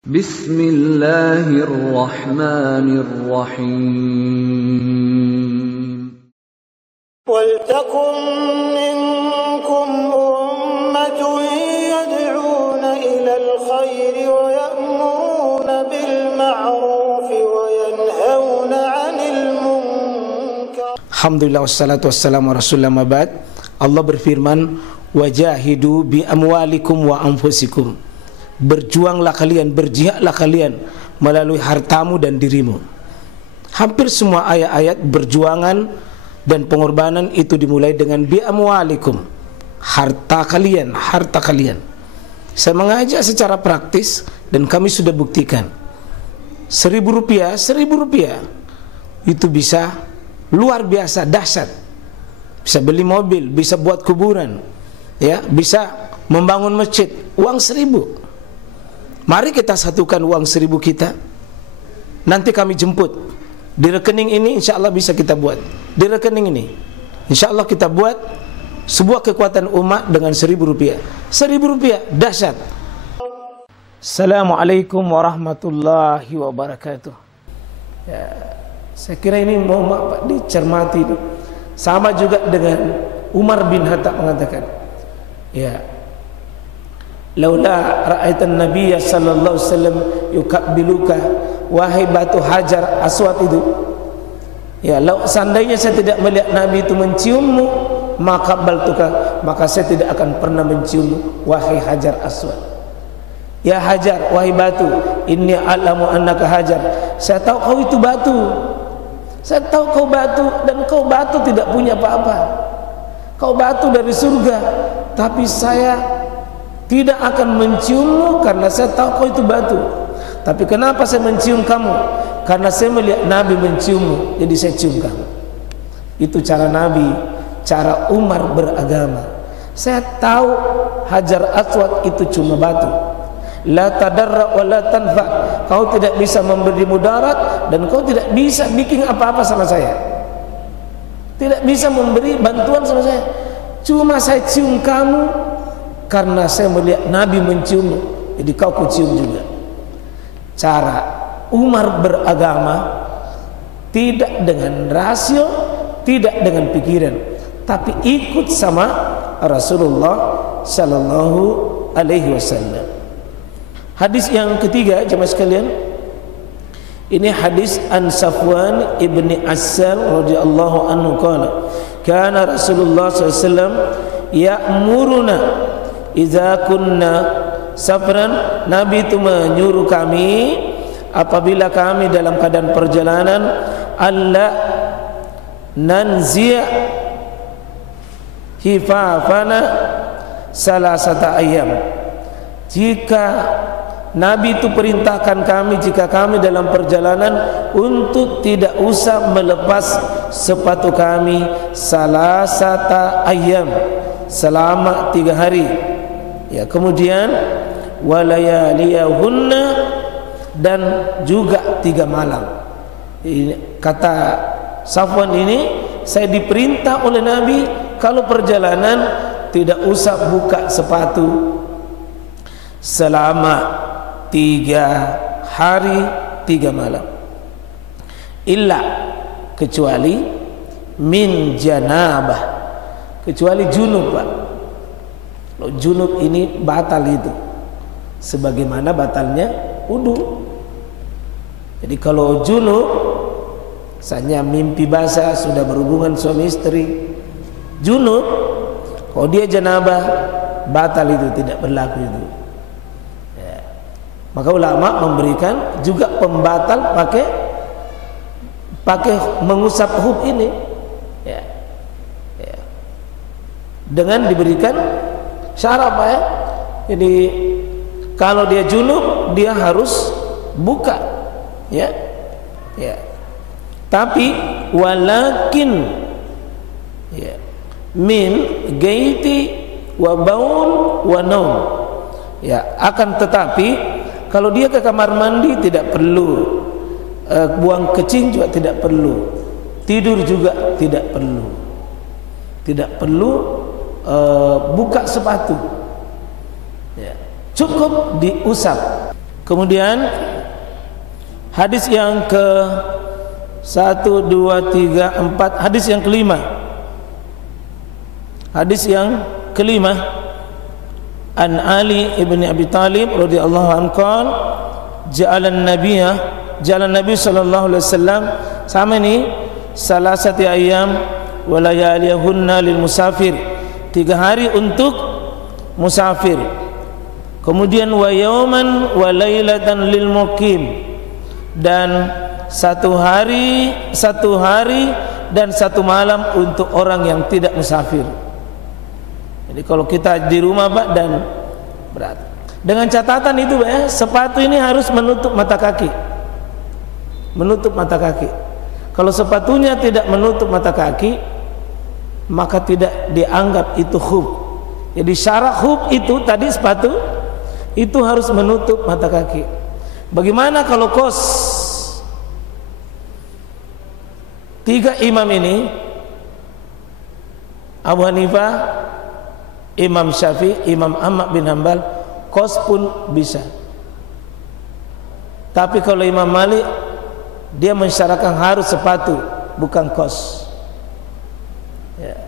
Bismillahirrahmanirrahim. Waltakum minkum ummatun yad'una ilal khairi wa ya'muruna bil ma'rufi wa yanhauna 'anil munkar. Alhamdulillah wassalatu wassalamu ala rasulillah ma ba'd. Allah berfirman, wajahidu bi amwalikum wa anfusikum. Berjuanglah kalian, berjihadlah kalian melalui hartamu dan dirimu. Hampir semua ayat-ayat berjuangan dan pengorbanan itu dimulai dengan bi amwalikum, harta kalian, harta kalian. Saya mengajak secara praktis dan kami sudah buktikan. Rp1.000 itu bisa luar biasa dahsyat. Bisa beli mobil, bisa buat kuburan, ya, bisa membangun masjid. Uang 1.000. Mari kita satukan uang 1.000 kita. Nanti kami jemput di rekening ini, insya Allah bisa kita buat. Di rekening ini, insya Allah kita buat sebuah kekuatan umat dengan Rp1.000. Rp1.000 dahsyat. Assalamualaikum warahmatullahi wabarakatuh. Ya, saya kira ini mau Pak dicermati. Sama juga dengan Umar bin Khattab mengatakan, ya, laula ra'aitan nabiyya sallallahu alaihi wasallam yukabbiluka, wahai batu hajar aswad itu, ya, seandainya saya tidak melihat Nabi itu menciummu, maka baltuka, maka saya tidak akan pernah menciummu, wahai hajar aswad. Ya hajar, wahai batu, inni a'lamu annaka hajar, saya tahu kau itu batu, saya tahu kau batu, dan kau batu tidak punya apa-apa, kau batu dari surga, tapi saya tidak akan menciummu karena saya tahu kau itu batu. Tapi kenapa saya mencium kamu? Karena saya melihat Nabi menciummu, jadi saya cium kamu. Itu cara Nabi, cara Umar beragama. Saya tahu hajar aswad itu cuma batu. La tadarra wa la tanfa. Kau tidak bisa memberi mudarat dan kau tidak bisa bikin apa-apa sama saya. Tidak bisa memberi bantuan sama saya. Cuma saya cium kamu karena saya melihat Nabi menciummu, jadi kau kucium juga. Cara Umar beragama tidak dengan rasio, tidak dengan pikiran, tapi ikut sama Rasulullah sallallahu alaihi wasallam. Hadis yang ketiga, jemaah sekalian, ini hadis an Safwan ibni Assal radhiyallahu anhu qala, kana Rasulullah sallallahu alaihi wasallam ya'muruna idza kunna safran. Nabi itu menyuruh kami apabila kami dalam keadaan perjalanan, alla nanzi'a hifafana salasata ayyam. Jika Nabi itu perintahkan kami, jika kami dalam perjalanan, untuk tidak usah melepas sepatu kami salasata ayyam, selama 3 hari. Ya, kemudian walayaliyahunna, dan juga 3 malam. Ini, kata Safwan ini, saya diperintah oleh Nabi kalau perjalanan tidak usah buka sepatu selama 3 hari 3 malam. Illa, kecuali min janabah, kecuali junub, Pak. Loh, junub ini batal itu, sebagaimana batalnya wudu. Jadi kalau junub, misalnya mimpi basah, sudah berhubungan suami istri, junub, kalau dia janabah, batal itu, tidak berlaku itu. Ya. Maka ulama memberikan juga pembatal pakai mengusap hub ini, ya, ya, dengan diberikan syarat, Pak, ya. Jadi kalau dia junub, dia harus buka, ya, ya. Tapi walakin, ya, min gaiti wa baul wa naum, ya, akan tetapi kalau dia ke kamar mandi tidak perlu, buang kencing juga tidak perlu, tidur juga tidak perlu, tidak perlu buka sepatu, ya, cukup diusap. Kemudian hadis yang ke 1, 2, 3, 4, hadis yang kelima. Hadis yang kelima, an Ali ibn Abi Talib radhiyallahu anhu qala ja'alan Nabi sallallahu alaihi wasallam, sama ini salasati ayyam wa layaliyahunna lil musafir, 3 hari untuk musafir. Kemudian wa yauman wa lailatan lil muqim, dan 1 hari dan 1 malam untuk orang yang tidak musafir. Jadi kalau kita di rumah Pak dan berat, dengan catatan itu Pak ya, sepatu ini harus menutup mata kaki. Menutup mata kaki. Kalau sepatunya tidak menutup mata kaki, maka tidak dianggap itu khuf. Jadi syarat khuf itu tadi sepatu itu harus menutup mata kaki. Bagaimana kalau kos? 3 imam ini, Abu Hanifah, Imam Syafi'i, Imam Ahmad bin Hanbal, kos pun bisa. Tapi kalau Imam Malik, dia mensyaratkan harus sepatu, bukan kos ya.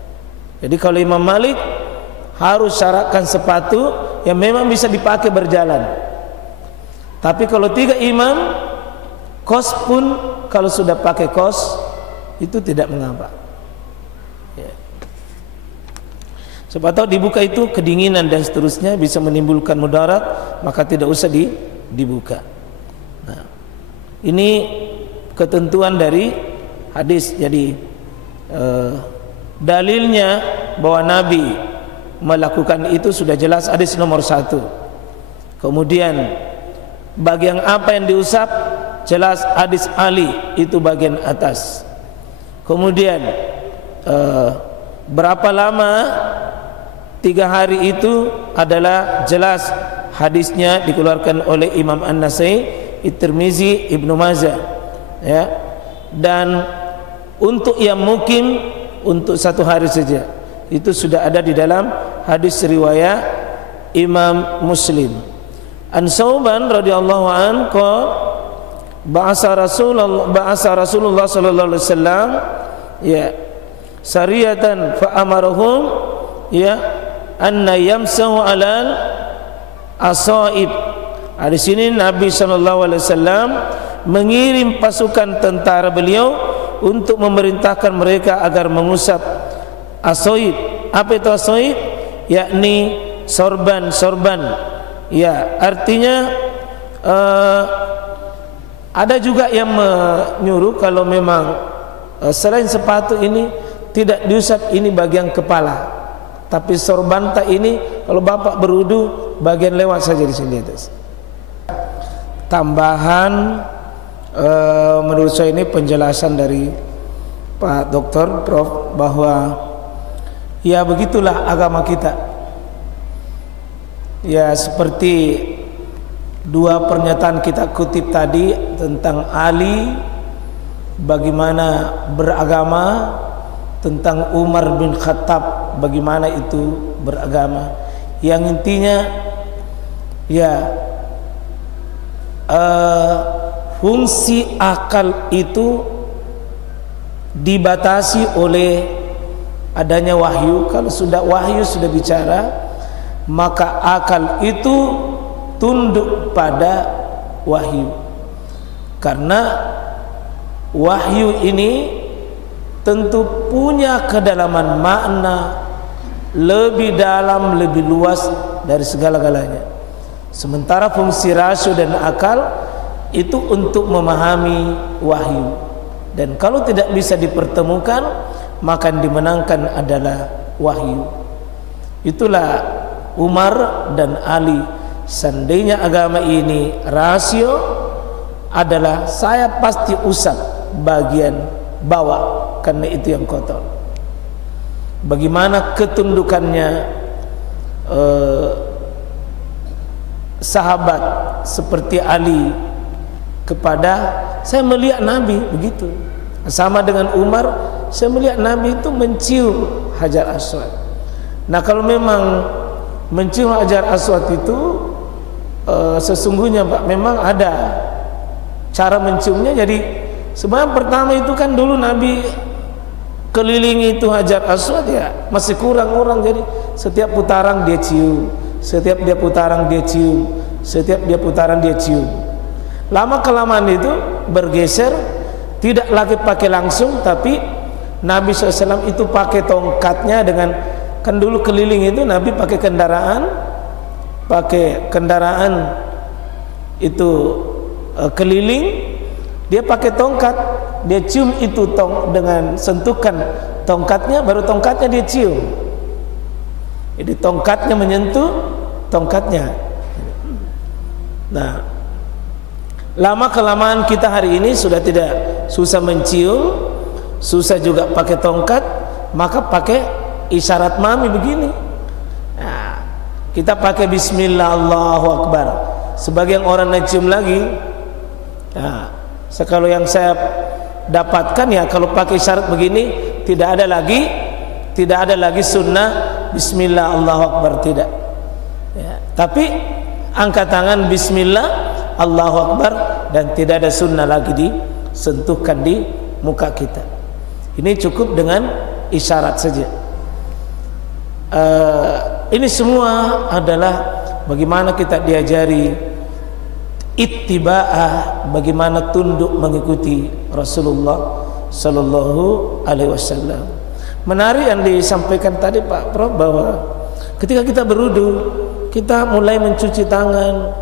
Jadi kalau Imam Malik harus syaratkan sepatu yang memang bisa dipakai berjalan. Tapi kalau 3 imam, kos pun kalau sudah pakai kos itu tidak mengapa ya. Sebab tahu dibuka itu kedinginan dan seterusnya bisa menimbulkan mudarat, maka tidak usah dibuka. Nah, ini ketentuan dari hadis. Jadi dalilnya bahwa Nabi melakukan itu sudah jelas, hadis nomor 1. Kemudian bagian apa yang diusap jelas, hadis Ali itu bagian atas. Kemudian berapa lama 3 hari itu adalah jelas, hadisnya dikeluarkan oleh Imam An-Nasai, At-Tirmizi, Ibnu Majah ya. Dan untuk yang mukim untuk 1 hari saja, itu sudah ada di dalam hadis riwayat Imam Muslim. An Sauban radhiyallahu anhu ba'asa Rasulullah sallallahu alaihi wasallam ya sariyatan fa amarahum ya anna yamsahu alal asaib. Di sini Nabi sallallahu alaihi wasallam mengirim pasukan tentara beliau untuk memerintahkan mereka agar mengusap asaib. Apa itu asaib? Yakni sorban ya, artinya ada juga yang menyuruh kalau memang selain sepatu ini tidak diusap ini bagian kepala, tapi sorbanta ini kalau bapak berudu bagian lewat saja di sini atas. Tambahan menurut saya ini penjelasan dari Pak Doktor Prof bahwa ya begitulah agama kita. Ya seperti 2 pernyataan kita kutip tadi tentang Ali bagaimana beragama, tentang Umar bin Khattab bagaimana itu beragama. Yang intinya ya fungsi akal itu dibatasi oleh adanya wahyu. Kalau sudah wahyu sudah bicara, maka akal itu tunduk pada wahyu. Karena wahyu ini tentu punya kedalaman makna lebih dalam, lebih luas dari segala-galanya. Sementara fungsi rasio dan akal itu untuk memahami wahyu. Dan kalau tidak bisa dipertemukan, maka yang dimenangkan adalah wahyu. Itulah Umar dan Ali. Seandainya agama ini rasio adalah saya pasti usap bagian bawah karena itu yang kotor. Bagaimana ketundukannya sahabat seperti Ali kepada, saya melihat Nabi begitu. Sama dengan Umar, saya melihat Nabi itu mencium Hajar Aswad. Nah kalau memang mencium Hajar Aswad itu sesungguhnya Pak, memang ada cara menciumnya. Jadi sebenarnya pertama itu kan dulu Nabi kelilingi itu Hajar Aswad, ya masih kurang orang, jadi setiap putaran dia cium, setiap dia putaran dia cium, setiap dia putaran dia cium. Lama kelamaan itu bergeser, tidak lagi pakai langsung, tapi Nabi SAW itu pakai tongkatnya dengan, kan dulu keliling itu Nabi pakai kendaraan itu keliling, dia pakai tongkat, dia cium itu dengan sentuhkan tongkatnya, baru tongkatnya dia cium. Jadi tongkatnya menyentuh tongkatnya. Nah, lama kelamaan kita hari ini sudah tidak susah mencium, susah juga pakai tongkat, maka pakai isyarat mami begini. Nah, kita pakai Bismillah Allahu Akbar. Sebagian orang cium lagi. Nah, kalau yang saya dapatkan ya, kalau pakai isyarat begini tidak ada lagi sunnah Bismillah Allahu Akbar, tidak. Ya, tapi angkat tangan Bismillah Allahu Akbar, dan tidak ada sunnah lagi disentuhkan di muka kita. Ini cukup dengan isyarat saja. Ini semua adalah bagaimana kita diajari ittiba'ah, bagaimana tunduk mengikuti Rasulullah Sallallahu Alaihi Wasallam. Menarik yang disampaikan tadi Pak Prof, bahwa ketika kita berwudu, kita mulai mencuci tangan,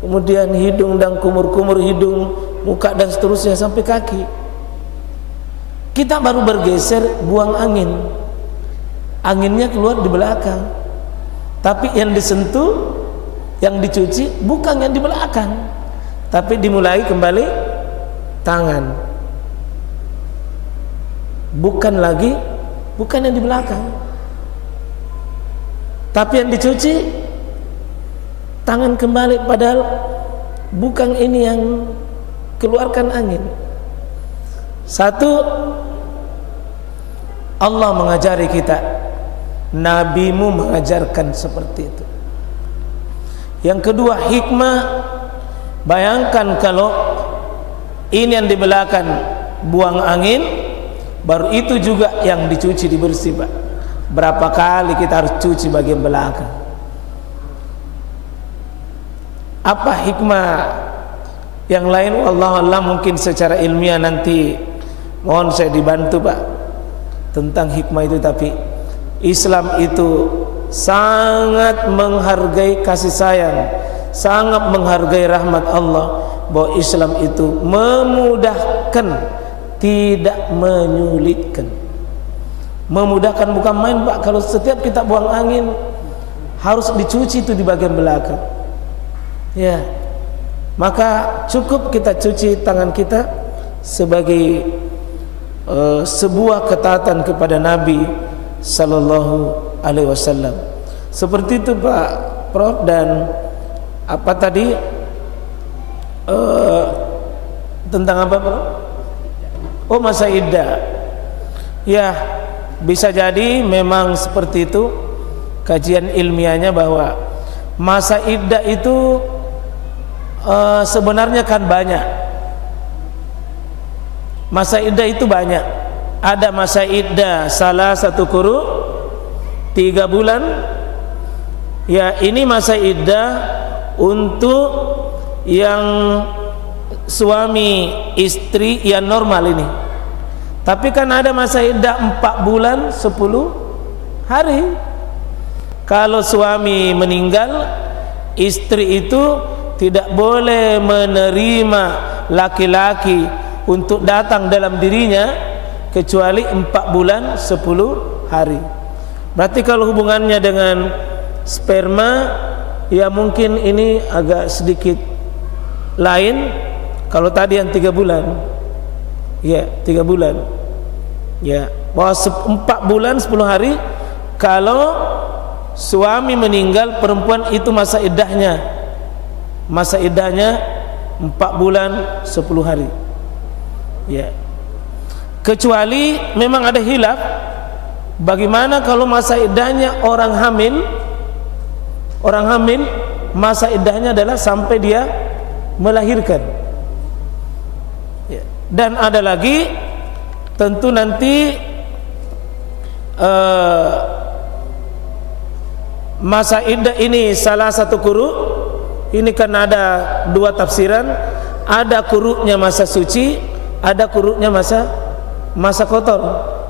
kemudian hidung dan kumur-kumur hidung, muka dan seterusnya sampai kaki. Kita baru bergeser buang angin, anginnya keluar di belakang, tapi yang disentuh, yang dicuci bukan yang di belakang, tapi dimulai kembali tangan, bukan yang di belakang, tapi yang dicuci tangan kembali, padahal bukan ini yang keluarkan angin. Satu, Allah mengajari kita, Nabimu mengajarkan seperti itu. Yang kedua, hikmah. Bayangkan kalau ini yang di belakang buang angin, baru itu juga yang dicuci, dibersih Pak. Berapa kali kita harus cuci bagian belakang? Apa hikmah yang lain? Wallahu a'lam, mungkin secara ilmiah nanti mohon saya dibantu Pak tentang hikmah itu. Tapi Islam itu sangat menghargai kasih sayang, sangat menghargai rahmat Allah, bahwa Islam itu memudahkan, tidak menyulitkan. Memudahkan bukan main Pak. Kalau setiap kita buang angin harus dicuci itu di bagian belakang, ya, maka cukup kita cuci tangan kita sebagai sebuah ketaatan kepada Nabi Sallallahu Alaihi Wasallam. Seperti itu Pak Prof. Dan apa tadi tentang apa Prof? Oh, masa iddah. Ya, bisa jadi memang seperti itu kajian ilmiahnya, bahwa masa iddah itu sebenarnya kan banyak. Masa iddah itu banyak. Ada masa iddah salah satu quru 3 bulan. Ya, ini masa iddah untuk yang suami istri yang normal ini. Tapi kan ada masa iddah 4 bulan 10 hari. Kalau suami meninggal, istri itu tidak boleh menerima laki-laki untuk datang dalam dirinya kecuali 4 bulan 10 hari. Berarti kalau hubungannya dengan sperma, ya mungkin ini agak sedikit lain. Kalau tadi yang 3 bulan, ya 3 bulan, ya bahwa 4 bulan 10 hari. Kalau suami meninggal, perempuan itu masa iddahnya 4 bulan 10 hari. Ya, kecuali memang ada khilaf, bagaimana kalau masa iddahnya orang hamil masa iddahnya adalah sampai dia melahirkan. Ya. Dan ada lagi tentu nanti masa iddah ini salah satu quru. Ini kan ada dua tafsiran, ada quruknya masa suci, ada quruknya masa kotor.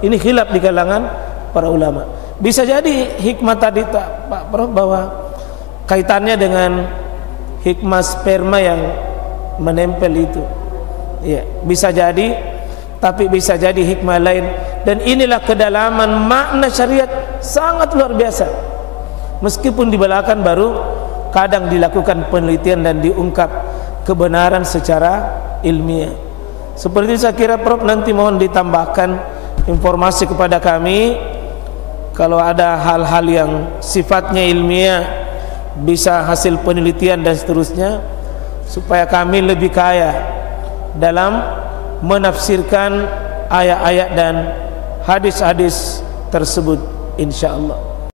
Ini khilaf di kalangan para ulama. Bisa jadi hikmah tadi Pak Prof bahwa kaitannya dengan hikmah sperma yang menempel itu. Ya, bisa jadi, tapi bisa jadi hikmah lain. Dan inilah kedalaman makna syariat sangat luar biasa. Meskipun di belakang baru kadang dilakukan penelitian dan diungkap kebenaran secara ilmiah. Seperti saya kira Prof nanti mohon ditambahkan informasi kepada kami kalau ada hal-hal yang sifatnya ilmiah, bisa hasil penelitian dan seterusnya, supaya kami lebih kaya dalam menafsirkan ayat-ayat dan hadis-hadis tersebut, insyaallah.